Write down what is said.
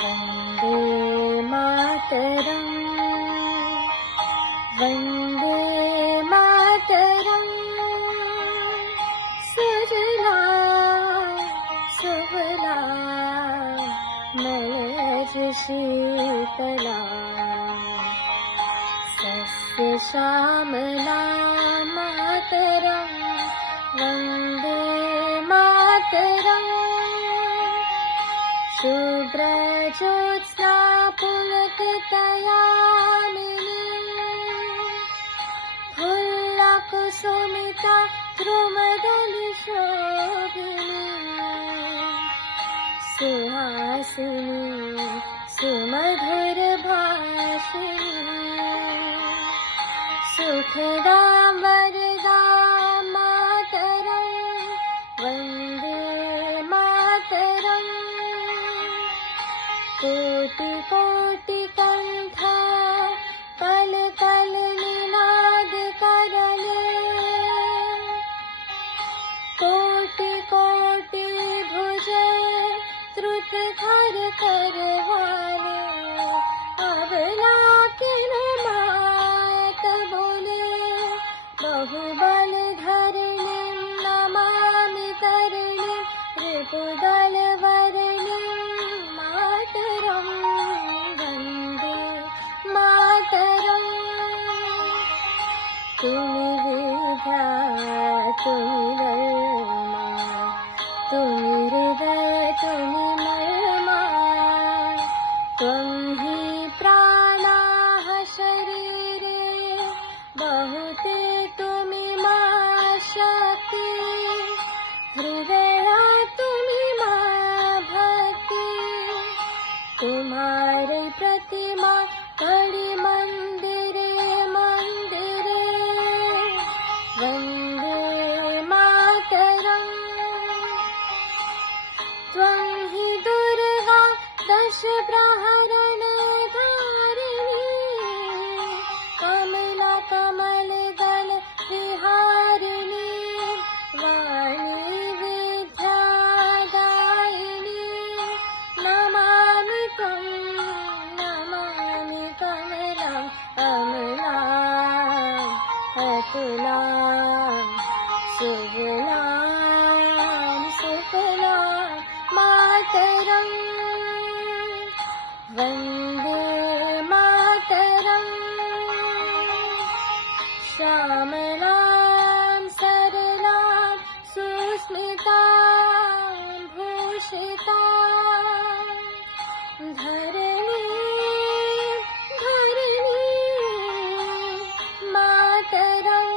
वन्दे मातरम् वन्दे मातरम् सुजला सुफला मलयज शीतला सस्य श्यामला मातरम् वन्दे मातरम् शुभ्रज्योत्स्ना पुलकितयामिनी फुल्लकुसुमिता द्रुमदलशोभिनी सुहासिनी सुमधुरभाषिणी सुखदा वरदा मातरम् वन्दे मातरम् कोटि कोटि कंठा कल कल निनाद करले कोटि कोटि भुजे त्रुत घर करवाले अबला किन मात बोले बहुबल धरणी नमामि तरिणी ऋतुदल वरणी मातरम् वन्दे मातरम् तुमि विद्या तुमि वर्मा तुमि हृदय तुमि मर्मा त्वं हि प्राणाः शरीरे बहुते तुमि मा शक्ति हृदया तुमि मा भक्ति तुम्हारे प्रतिमा बड़ी मंदिरे मंदिरे वन्दे मातरम् त्वं हि दुर्गा दश प्रहरण धारिणी कमला कमल दल विहारिणी वाणी विद्यादायिनी नमामि त्वं नमामि कमलाम् अमलाम् अतुलाम् सुजलाम् सुफलाम् मातरम् वन्दे मातरम् श्यामलां सरलां सुस्मितां भूषितां धरणी धरणी मातरम्